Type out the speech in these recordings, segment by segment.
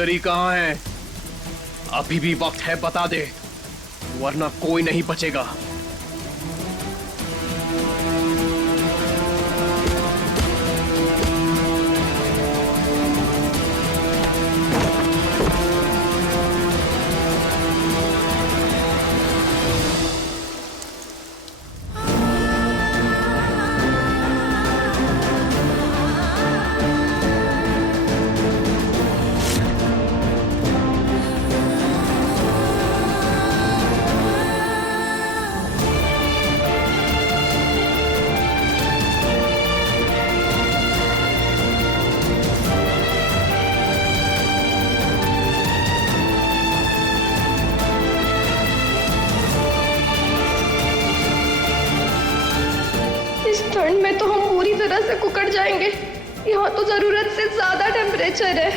सुंदरी कहाँ है? अभी भी वक्त है, बता दे, वरना कोई नहीं बचेगा। ठंड में तो हम पूरी तरह से कुकड़ जाएंगे। यहाँ तो जरूरत से ज्यादा टेम्परेचर है।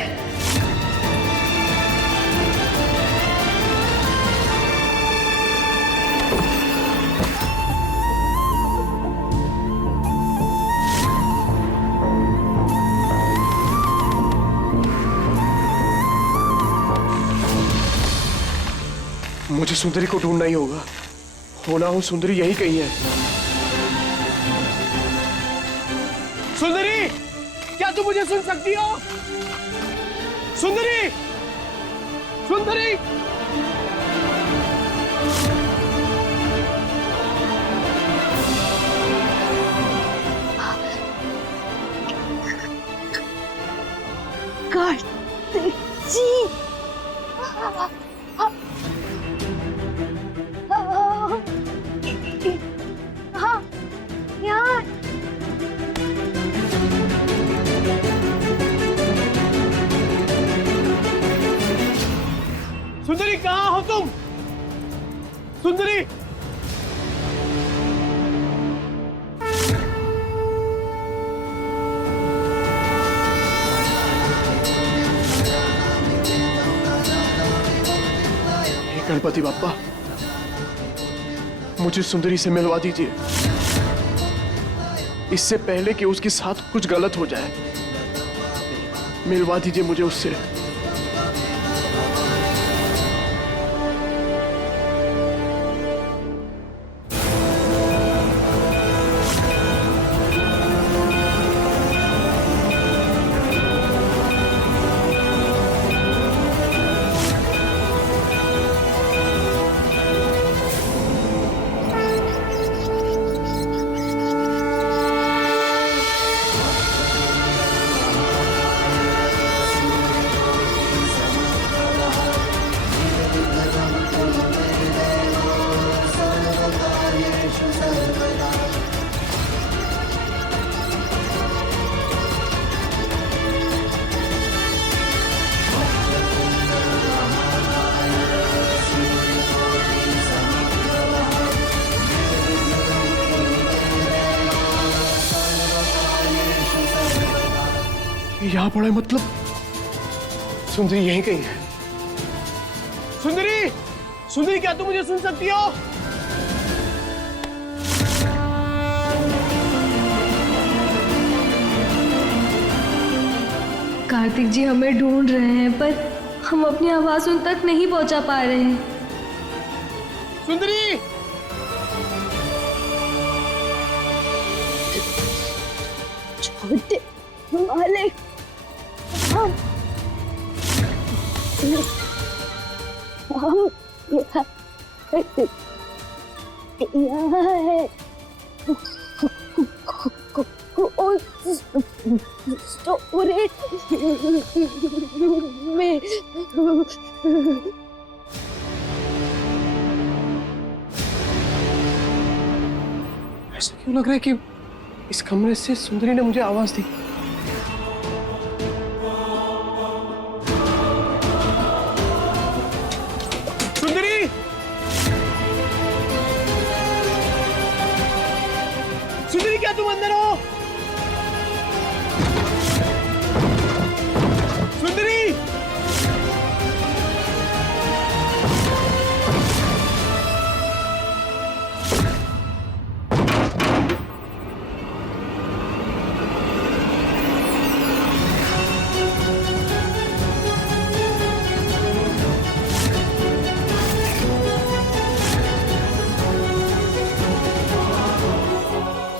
मुझे सुंदरी को ढूंढना ही होगा। होना हो सुंदरी यही कहीं है। सुंदरी, क्या तुम मुझे सुन सकती हो? सुंदरी, सुंदरी। कार्तिक जी, हाँ यार, सुंदरी कहाँ हो तुम? सुंदरी, हे गणपति बाप्पा, मुझे सुंदरी से मिलवा दीजिए, इससे पहले कि उसके साथ कुछ गलत हो जाए। मिलवा दीजिए मुझे उससे। यहाँ पड़ा है, मतलब सुंदरी यहीं कहीं है। सुंदरी, सुंदरी, क्या तुम मुझे सुन सकती हो? कार्तिक जी हमें ढूंढ रहे हैं, पर हम अपनी आवाज उन तक नहीं पहुंचा पा रहे हैं। सुंदरी, छोटे वाले, हम यहाँ है। स्टोरेज में ऐसा क्यों लग रहा है कि इस कमरे से सुंदरी ने मुझे आवाज दी? सुंदरी, सुंदरी, क्या तुम अंदर हो? सुंदरी,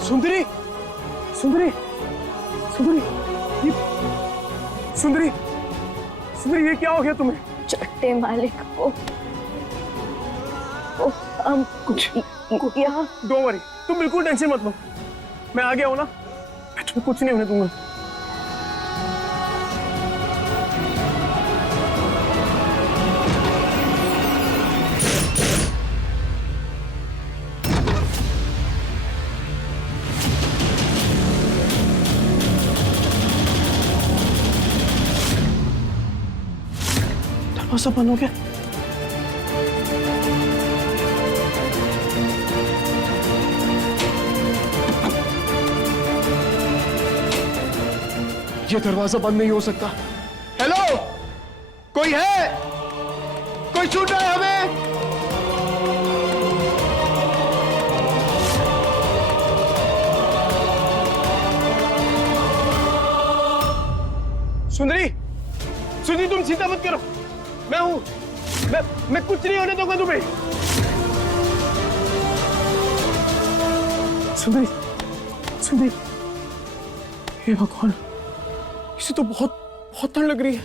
सुंदरी, सुंदरी, सुंदरी, ये सुंदरी, सुंदरी, ये क्या हो गया तुम्हें? छोटे मालिक को हम कुछ यहाँ डोंट वरी, तुम बिल्कुल टेंशन मत लो, मैं आ गया हूं ना, मैं तुम्हें कुछ नहीं होने दूंगा। दरवाजा बंद हो गया। ये दरवाजा बंद नहीं हो सकता। हेलो, कोई है? कोई सुन रहा है हमें? सुंदरी, सुंदरी, तुम चिंता मत करो, मैं हूं, मैं कुछ नहीं होने दूंगा तुम्हें। सुंदरी, सुंदरी, हे भगवान, इसे तो बहुत बहुत ठंड लग रही है।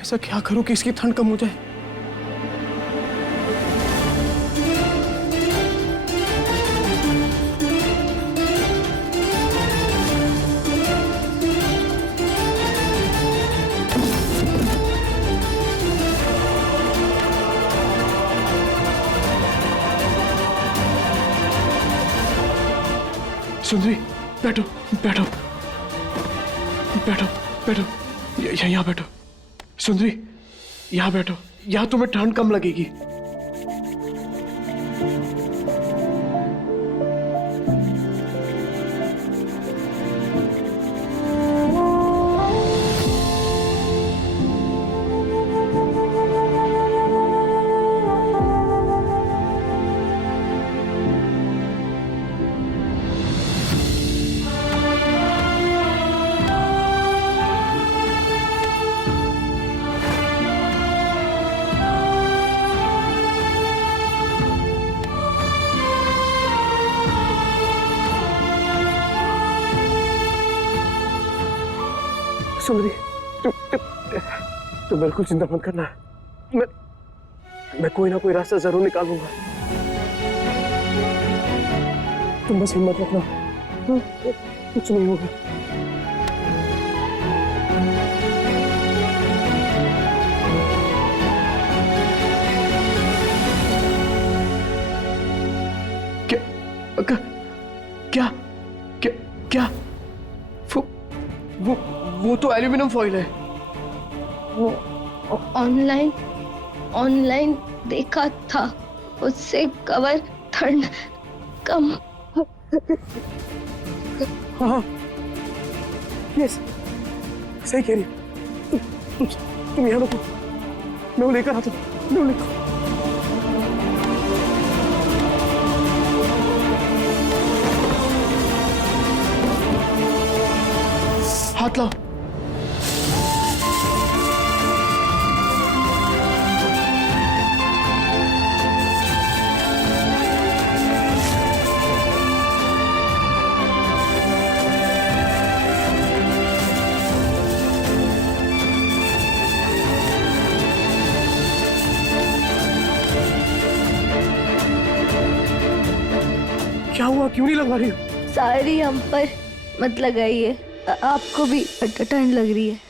ऐसा क्या करूं कि इसकी ठंड कम हो जाए? सुंदरी, बैठो, बैठो, बैठो, बैठो, यहाँ बैठो। सुंदरी, यहाँ बैठो, यहाँ तुम्हें ठंड कम लगेगी। सुंदरी, तुम बिल्कुल चिंता मत करना, मैं कोई ना कोई रास्ता जरूर निकालूंगा। तुम बस हिम्मत रखना, कुछ नहीं होगा। क्या क्या क्या वो तो एल्यूमिनियम फॉइल है। वो ऑनलाइन देखा था, उससे कवर ठंड कम। हाँ, यस, सही कह रही हो। तुम यहाँ रुको, मैं वो लेकर आता हूँ, मैं वो लेकर। हाथ लाओ। क्या हुआ, क्यों नहीं लगा रही हो? सारी हम पर मत लगाइए, आपको भी ठंड लग रही है।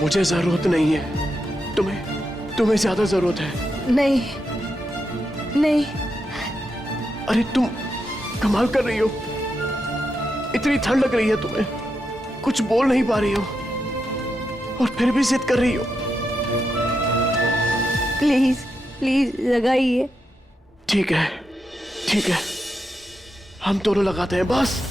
मुझे जरूरत नहीं है, तुम्हें ज्यादा जरूरत है। नहीं नहीं, अरे तुम कमाल कर रही हो, इतनी ठंड लग रही है तुम्हें, कुछ बोल नहीं पा रही हो और फिर भी जिद कर रही हो। प्लीज प्लीज लगाइए। ठीक है, ठीक है, हम दोनों लगाते हैं बस।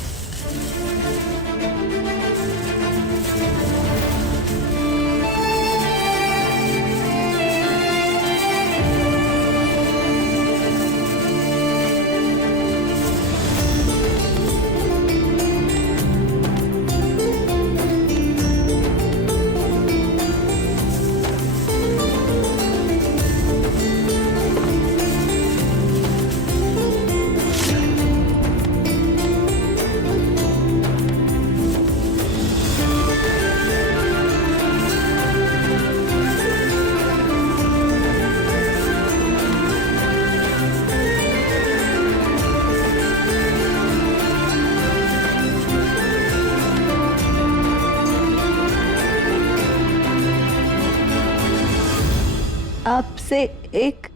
आपसे एक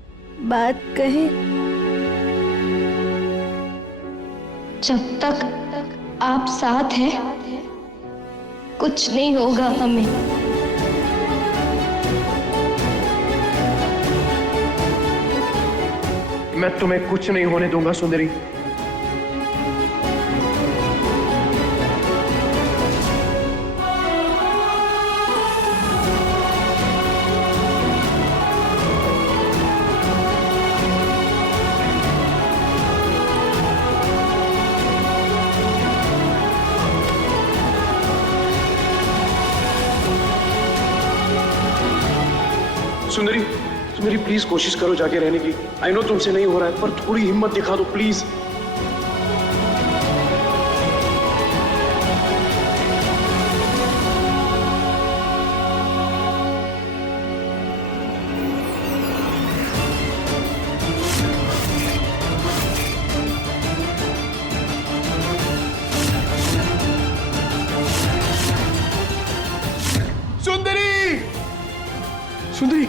बात कहे। जब तक आप साथ हैं कुछ नहीं होगा हमें। मैं तुम्हें कुछ नहीं होने दूंगा सुंदरी। सुंदरी, सुंदरी प्लीज कोशिश करो जाके रहने की। आई नो तुमसे नहीं हो रहा है, पर थोड़ी हिम्मत दिखा दो प्लीज। सुंदरी, सुंदरी,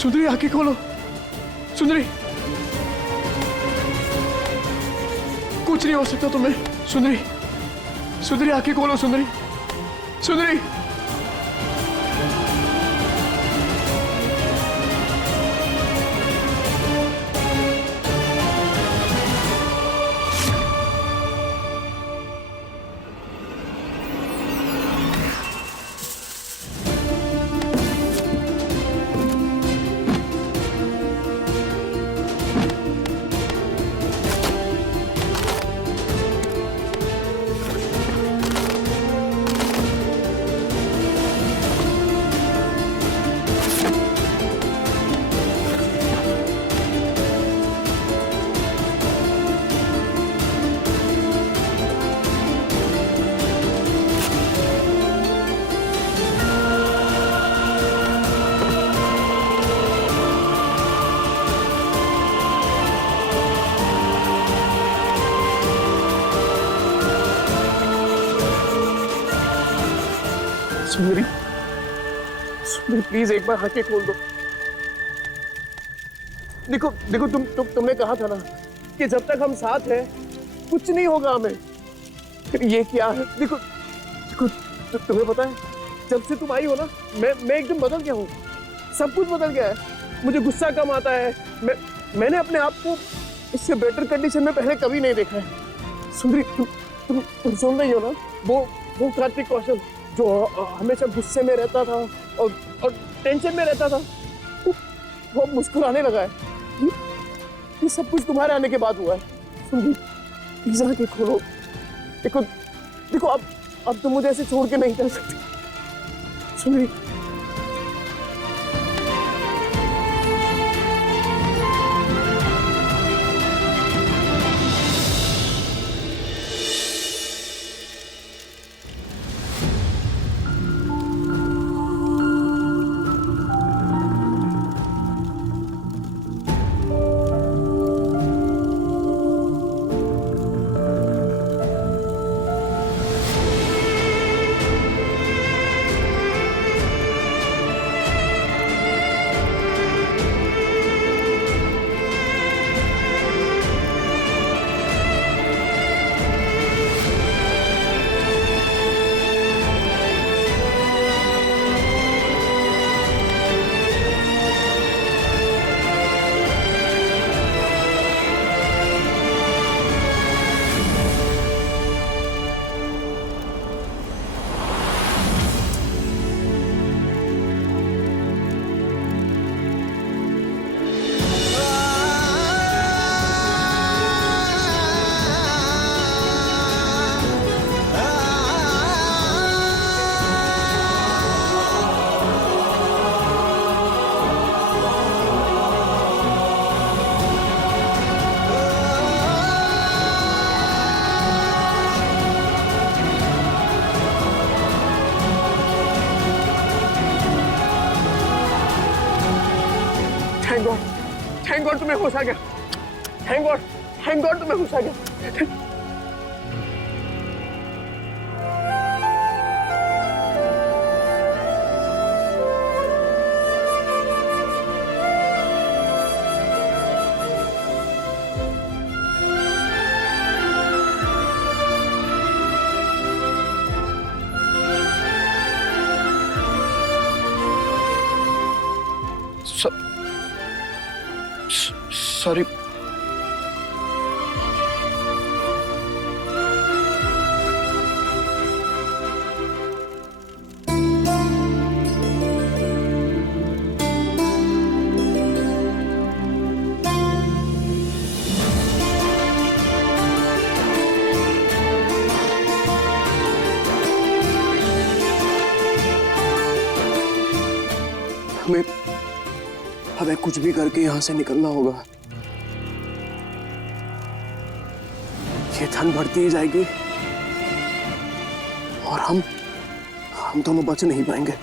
सुंदरी आंखें खोलो। सुंदरी, कुछ नहीं हो सकता तुम्हें। सुंदरी, सुंदरी आंखें खोलो। सुंदरी, सुंदरी। सुंदरी, सुंदरी प्लीज एक बार आंखें खोल दो। देखो देखो, तुमने कहा था ना कि जब तक हम साथ हैं कुछ नहीं होगा हमें। ये क्या है? देखो देखो, तुम्हें पता है जब से तुम आई हो ना मैं एकदम बदल गया हूँ। सब कुछ बदल गया है। मुझे गुस्सा कम आता है। मैंने अपने आप को इससे बेटर कंडीशन में पहले कभी नहीं देखा है। सुंदरी, तुम सुन रही हो ना? वो कार्तिक कौशल जो हमेशा गुस्से में रहता था और टेंशन में रहता था, वो मुस्कुराने लगा है। ये सब कुछ तुम्हारे आने के बाद हुआ है। सुंदरी प्लीज आंखें खोलो। देखो देखो, अब तुम मुझे ऐसे छोड़ के नहीं जा सकती। सुंदरी, थैंक गॉड तुम्हें होश आ गया। थैंक गॉड तुम्हें होश आ गया। सॉरी। हमें कुछ भी करके यहां से निकलना होगा। ये धन बढ़ती ही जाएगी और हम दोनों बच नहीं पाएंगे।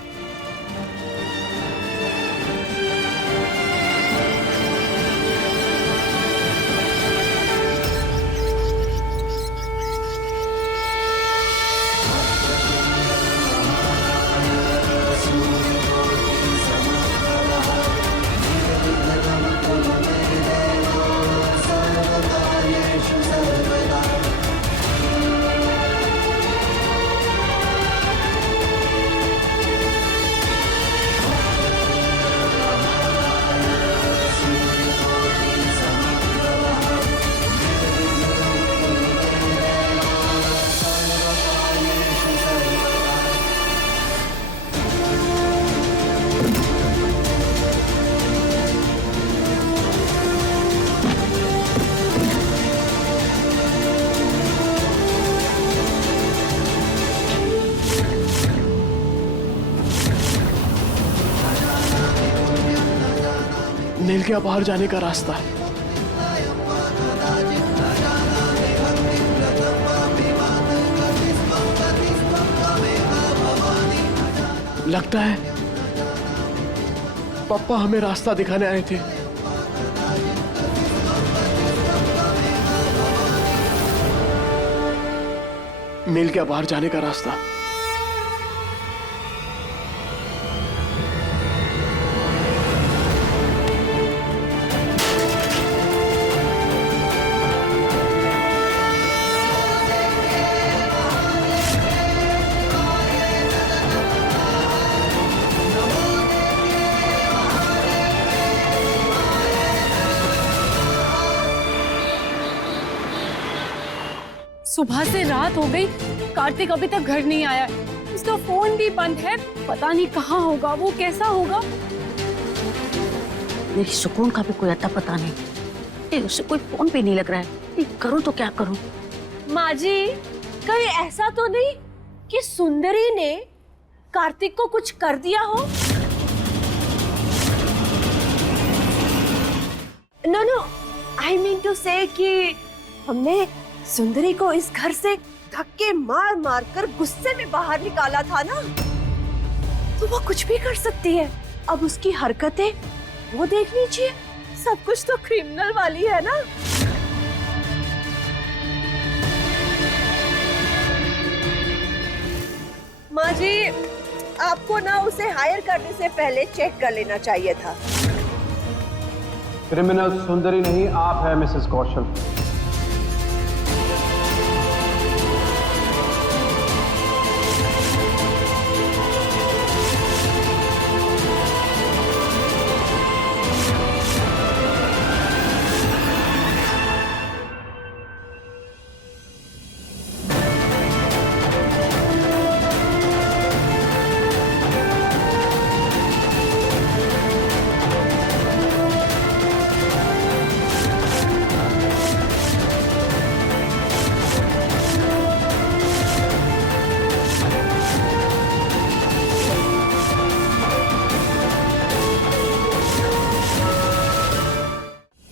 नील के बाहर जाने का रास्ता है। लगता है पापा हमें रास्ता दिखाने आए थे। नील के बाहर जाने का रास्ता। सुबह से रात हो गई, कार्तिक अभी तक घर नहीं आया। उसका फोन भी बंद है, पता नहीं कहाँ होगा, वो कैसा होगा। मेरी सुकून का भी कोई अता पता नहीं। उसे कोई फोन भी नहीं लग रहा है। करूं तो क्या करूं? माँ जी, कहीं ऐसा तो नहीं कि सुंदरी ने कार्तिक को कुछ कर दिया हो? नो, आई मीन टू से कि हमने सुंदरी को इस घर से धक्के मार मार कर गुस्से में बाहर निकाला था ना, तो वो कुछ भी कर सकती है। अब उसकी हरकतें वो देख लीजिए, सब कुछ तो क्रिमिनल वाली है ना। माँ जी, आपको ना उसे हायर करने से पहले चेक कर लेना चाहिए था। क्रिमिनल सुंदरी नहीं, आप है मिसेस कौशल।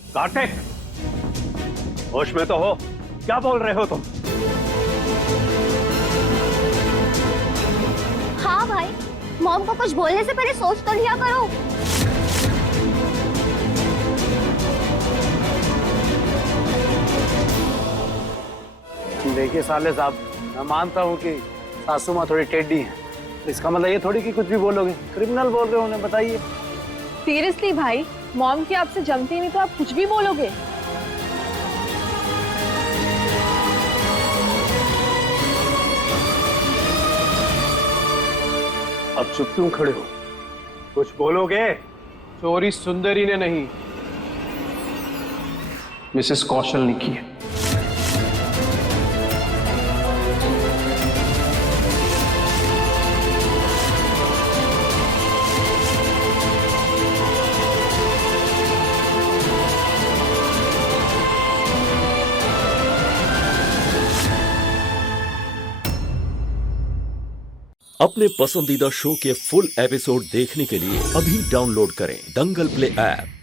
कार्तिक, होश में तो हो? क्या बोल रहे हो तुम? हाँ भाई, मॉम को कुछ बोलने से पहले सोच तो लिया करो। देखिए साले साहब, मैं मानता हूँ कि सासू माँ थोड़ी टेढ़ी है, इसका मतलब ये थोड़ी कि कुछ भी बोलोगे। क्रिमिनल बोल रहे हो उन्हें, बताइए। सीरियसली भाई, मॉम की आपसे जमती नहीं तो आप कुछ भी बोलोगे? अब चुप क्यों खड़े हो? कुछ बोलोगे? चोरी सुंदरी ने नहीं, मिसेस कौशल ने की है। अपने पसंदीदा शो के फुल एपिसोड देखने के लिए अभी डाउनलोड करें दंगल प्ले ऐप।